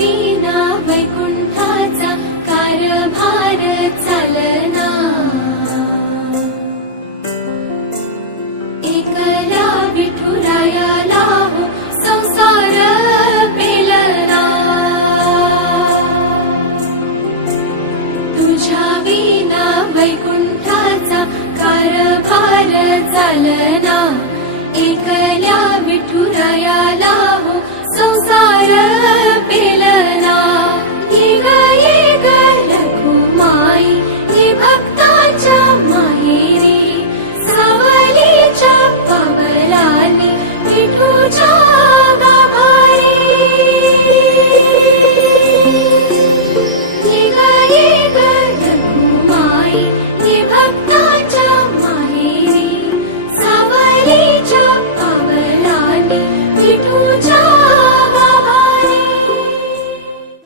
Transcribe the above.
विना वैकुंठाचा कारभार चालना। एकला विठुरायाला हो संसार पेलना। तुझ्या विना वैकुंठाचा कारभार चालना। एकल्या विठुरायाला हो